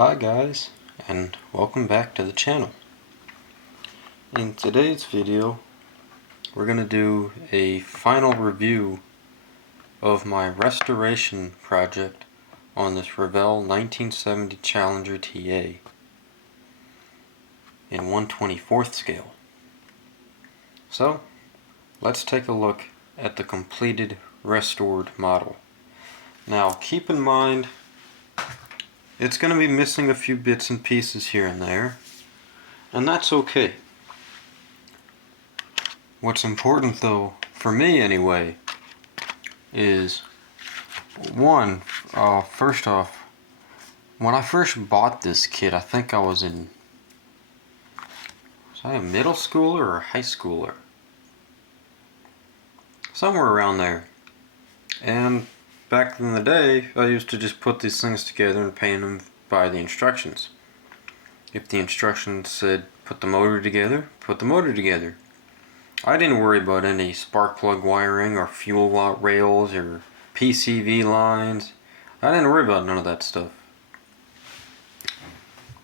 Hi guys, and welcome back to the channel. In today's video, we're going to do a final review of my restoration project on this Revell 1970 Challenger TA in 1/24th scale. So, let's take a look at the completed restored model. Now, keep in mind, it's going to be missing a few bits and pieces here and there, and that's okay. What's important though, for me anyway, is one, first off, when I first bought this kit, I think I was a middle schooler or a high schooler? Somewhere around there. And back in the day, I used to just put these things together and paint them by the instructions. If the instructions said put the motor together, put the motor together. I didn't worry about any spark plug wiring or fuel rails or PCV lines. I didn't worry about none of that stuff.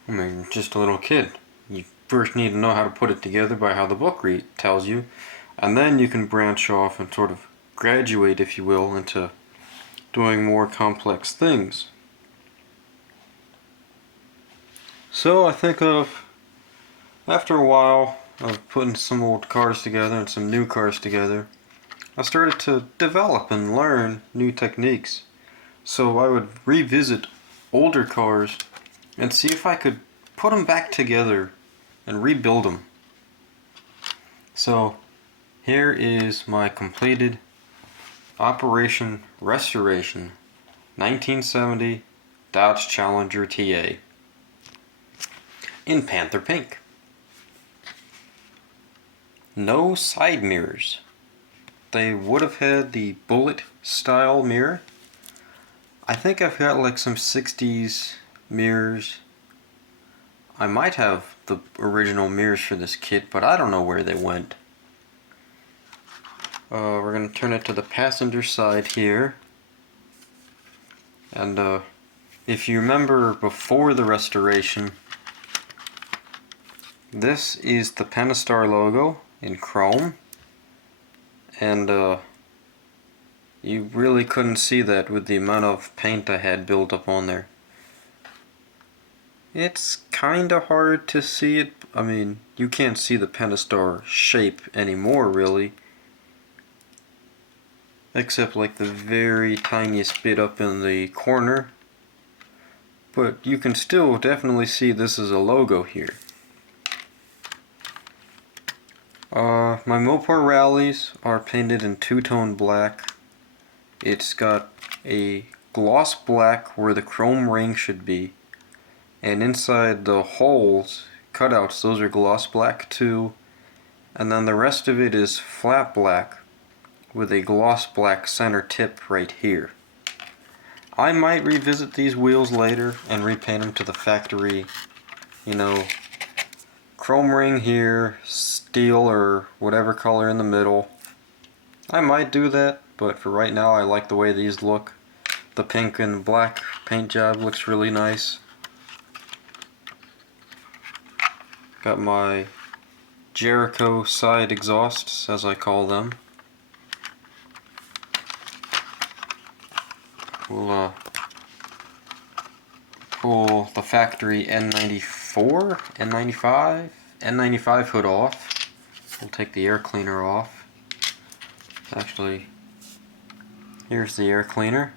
I mean, just a little kid. You first need to know how to put it together by how the book tells you, and then you can branch off and sort of graduate, if you will, into doing more complex things. So I think after a while of putting some old cars together and some new cars together, I started to develop and learn new techniques. So I would revisit older cars and see if I could put them back together and rebuild them. So here is my completed Operation Restoration 1970 Dodge Challenger TA in Panther Pink. No side mirrors. They would have had the bullet style mirror. I think I've got like some 60s mirrors. I might have the original mirrors for this kit, but I don't know where they went. We're going to turn it to the passenger side here. And if you remember before the restoration, this is the Pentastar logo in chrome. And you really couldn't see that with the amount of paint I had built up on there. It's kinda hard to see it. I mean, you can't see the Pentastar shape anymore, really. Except like the very tiniest bit up in the corner. But you can still definitely see this is a logo here. My Mopar Rallies are painted in two-tone black. It's got a gloss black where the chrome ring should be. And inside the holes, cutouts, those are gloss black too. And then the rest of it is flat black with a gloss black center tip right here. I might revisit these wheels later and repaint them to the factory, you know, chrome ring here, steel or whatever color in the middle. I might do that, but for right now I like the way these look. The pink and black paint job looks really nice. Got my Jericho side exhausts, as I call them. We'll pull the factory N94, N95 hood off. We'll take the air cleaner off. Actually, here's the air cleaner.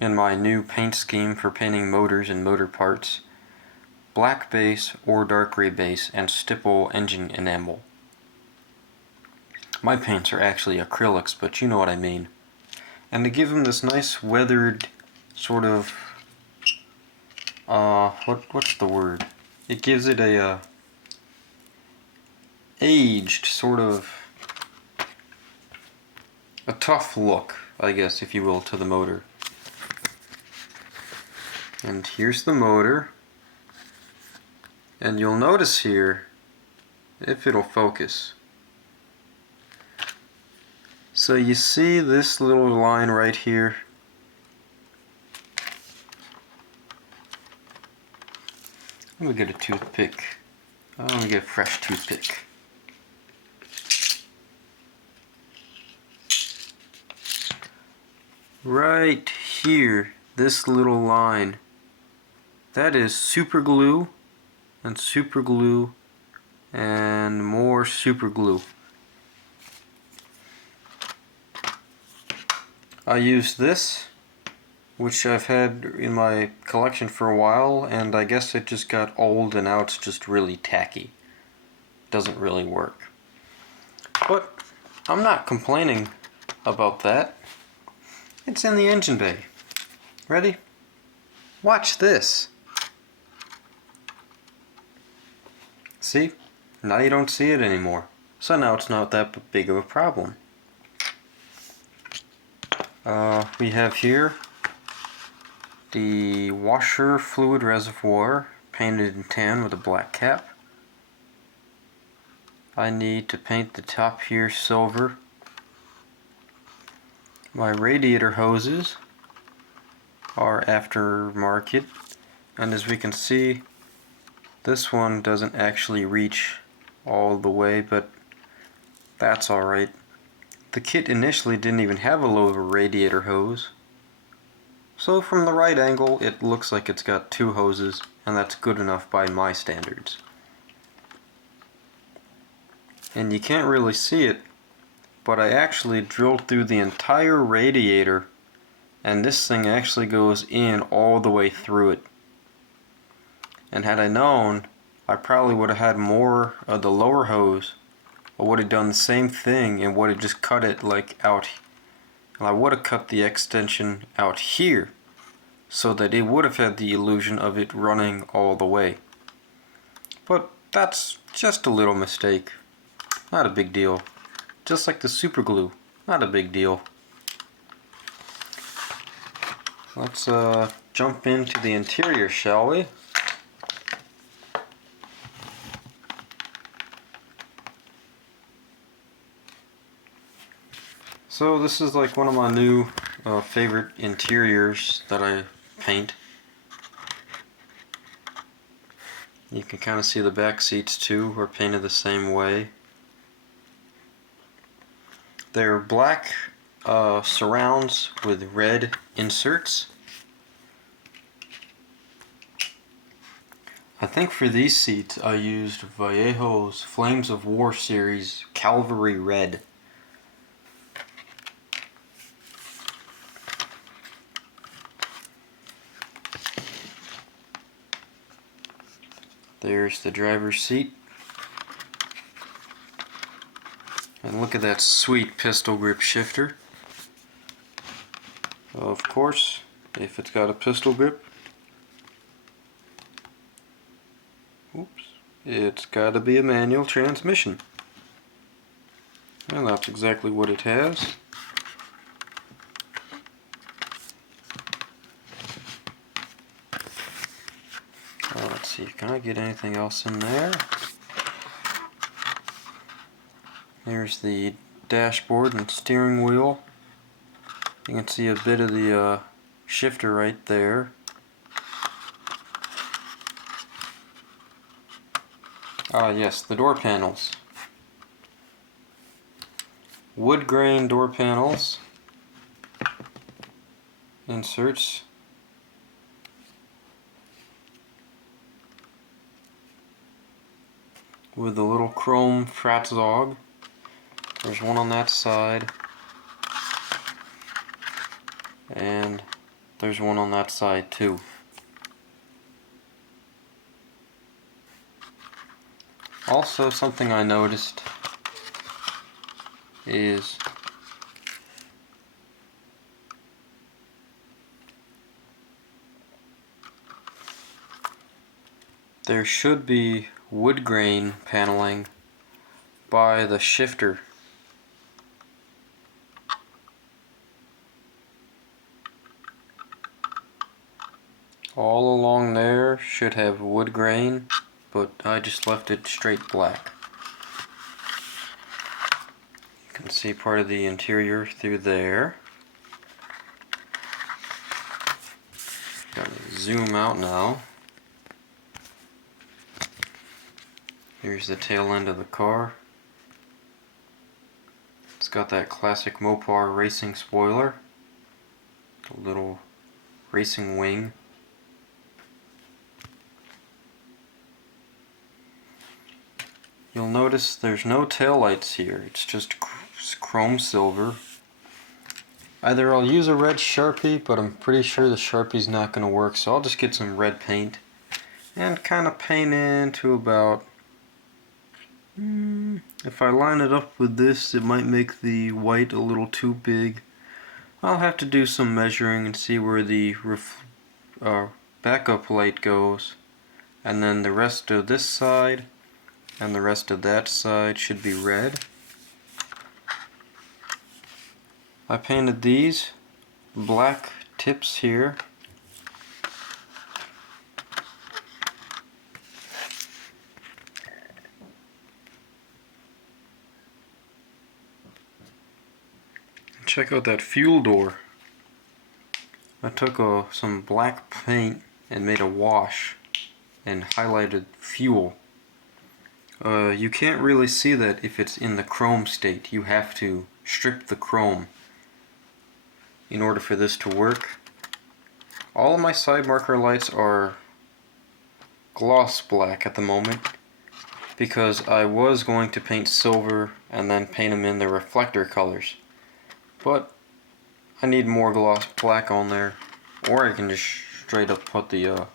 And my new paint scheme for painting motors and motor parts. Black base or dark gray base and stipple engine enamel. My paints are actually acrylics, but you know what I mean. And to give them this nice weathered sort of what's the word? It gives it a aged sort of a tough look, I guess, if you will, to the motor. And here's the motor. And you'll notice here, if it'll focus. So you see this little line right here? Let me get a toothpick. Let me get a fresh toothpick. Right here, this little line, that is super glue and super glue and more super glue. I use this, which I've had in my collection for a while, and I guess it just got old and now it's just really tacky. Doesn't really work. But I'm not complaining about that. It's in the engine bay. Ready? Watch this. See? Now you don't see it anymore. So now it's not that big of a problem. We have here the washer fluid reservoir painted in tan with a black cap. I need to paint the top here silver. My radiator hoses are aftermarket, and as we can see, this one doesn't actually reach all the way, but that's alright. The kit initially didn't even have a lower radiator hose, so from the right angle it looks like it's got two hoses, and that's good enough by my standards. And you can't really see it, but I actually drilled through the entire radiator, and this thing actually goes in all the way through it. And had I known, I probably would have had more of the lower hose. I would have done the same thing and would have just cut it like out. And I would have cut the extension out here so that it would have had the illusion of it running all the way. But that's just a little mistake. Not a big deal. Just like the super glue. Not a big deal. Let's jump into the interior, shall we? So this is like one of my new favorite interiors that I paint. You can kind of see the back seats too are painted the same way. They're black surrounds with red inserts. I think for these seats I used Vallejo's Flames of War series Cavalry Red. There's the driver's seat. And look at that sweet pistol grip shifter. Of course, if it's got a pistol grip, oops, it's got to be a manual transmission. And that's exactly what it has. Let's see, can I get anything else in there? There's the dashboard and steering wheel. You can see a bit of the shifter right there. Yes, the door panels. Wood grain door panels. Inserts. With the little chrome Fratzog. There's one on that side. And there's one on that side too. Also, something I noticed is there should be wood grain paneling by the shifter. All along there should have wood grain, but I just left it straight black. You can see part of the interior through there. Gotta zoom out now. Here's the tail end of the car. It's got that classic Mopar racing spoiler, the little racing wing. You'll notice there's no taillights here, it's just chrome silver. Either I'll use a red Sharpie, but I'm pretty sure the Sharpie's not going to work, so I'll just get some red paint and kind of paint into about, if I line it up with this, it might make the white a little too big. I'll have to do some measuring and see where the backup light goes, and then the rest of this side and the rest of that side should be red. I painted these black tips here. Check out that fuel door. I took some black paint and made a wash and highlighted fuel. You can't really see that if it's in the chrome state. You have to strip the chrome in order for this to work. All of my side marker lights are gloss black at the moment because I was going to paint silver and then paint them in the reflector colors. But I need more gloss black on there, or I can just straight up put the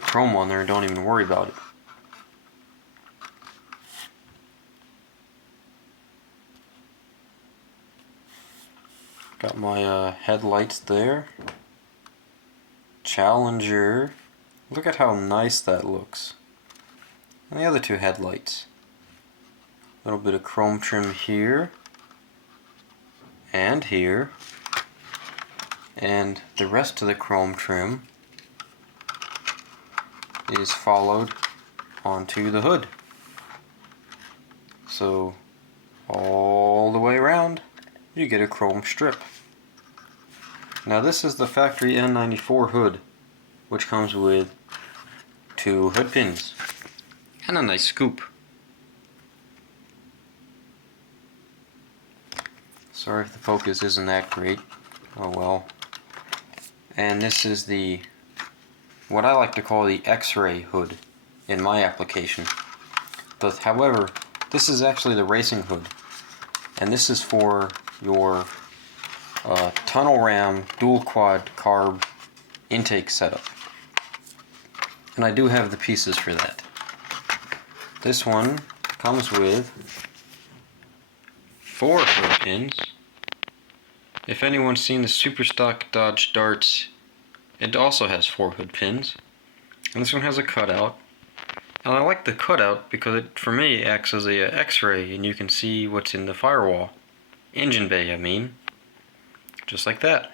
chrome on there and don't even worry about it. Got my headlights there. Challenger. Look at how nice that looks. And the other two headlights. A little bit of chrome trim here. And here. And the rest of the chrome trim is followed onto the hood. So all the way around you get a chrome strip. Now this is the factory N94 hood, which comes with 2 hood pins and a nice scoop. Sorry if the focus isn't that great. Oh well. And this is the, what I like to call the X-ray hood in my application. But however, this is actually the racing hood, and this is for your tunnel ram dual quad carb intake setup. And I do have the pieces for that. This one comes with 4 hood pins. If anyone's seen the Superstock Dodge Darts, it also has 4 hood pins. And this one has a cutout. And I like the cutout because it, for me, acts as a X-ray and you can see what's in the firewall. Engine bay, I mean. Just like that.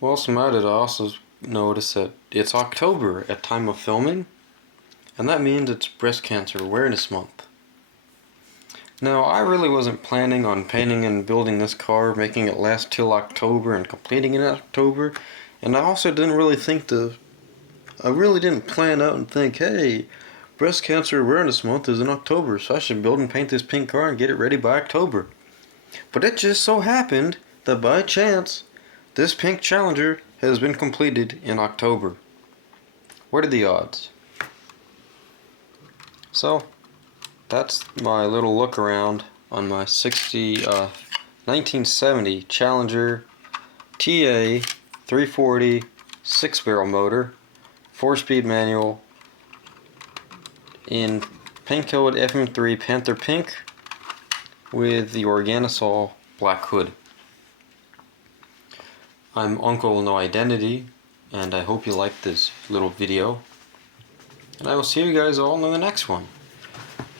Whilst I'm at it, I also noticed that it's October at time of filming, and that means it's Breast Cancer Awareness Month. Now, I really wasn't planning on painting and building this car, making it last till October and completing it in October, and I also didn't really think I really didn't plan out and think, hey, Breast Cancer Awareness Month is in October, so I should build and paint this pink car and get it ready by October. But it just so happened that by chance, this pink Challenger has been completed in October. What are the odds? So, that's my little look around on my 1970 Challenger TA 340 6-barrel motor, 4-speed manual in paint code FM3 Panther Pink with the Organisol black hood. I'm Uncle No Identity, and I hope you liked this little video. And I will see you guys all in the next one,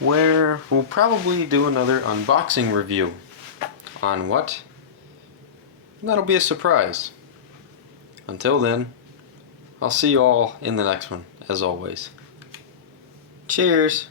where we'll probably do another unboxing review. On what? That'll be a surprise. Until then, I'll see you all in the next one, as always. Cheers!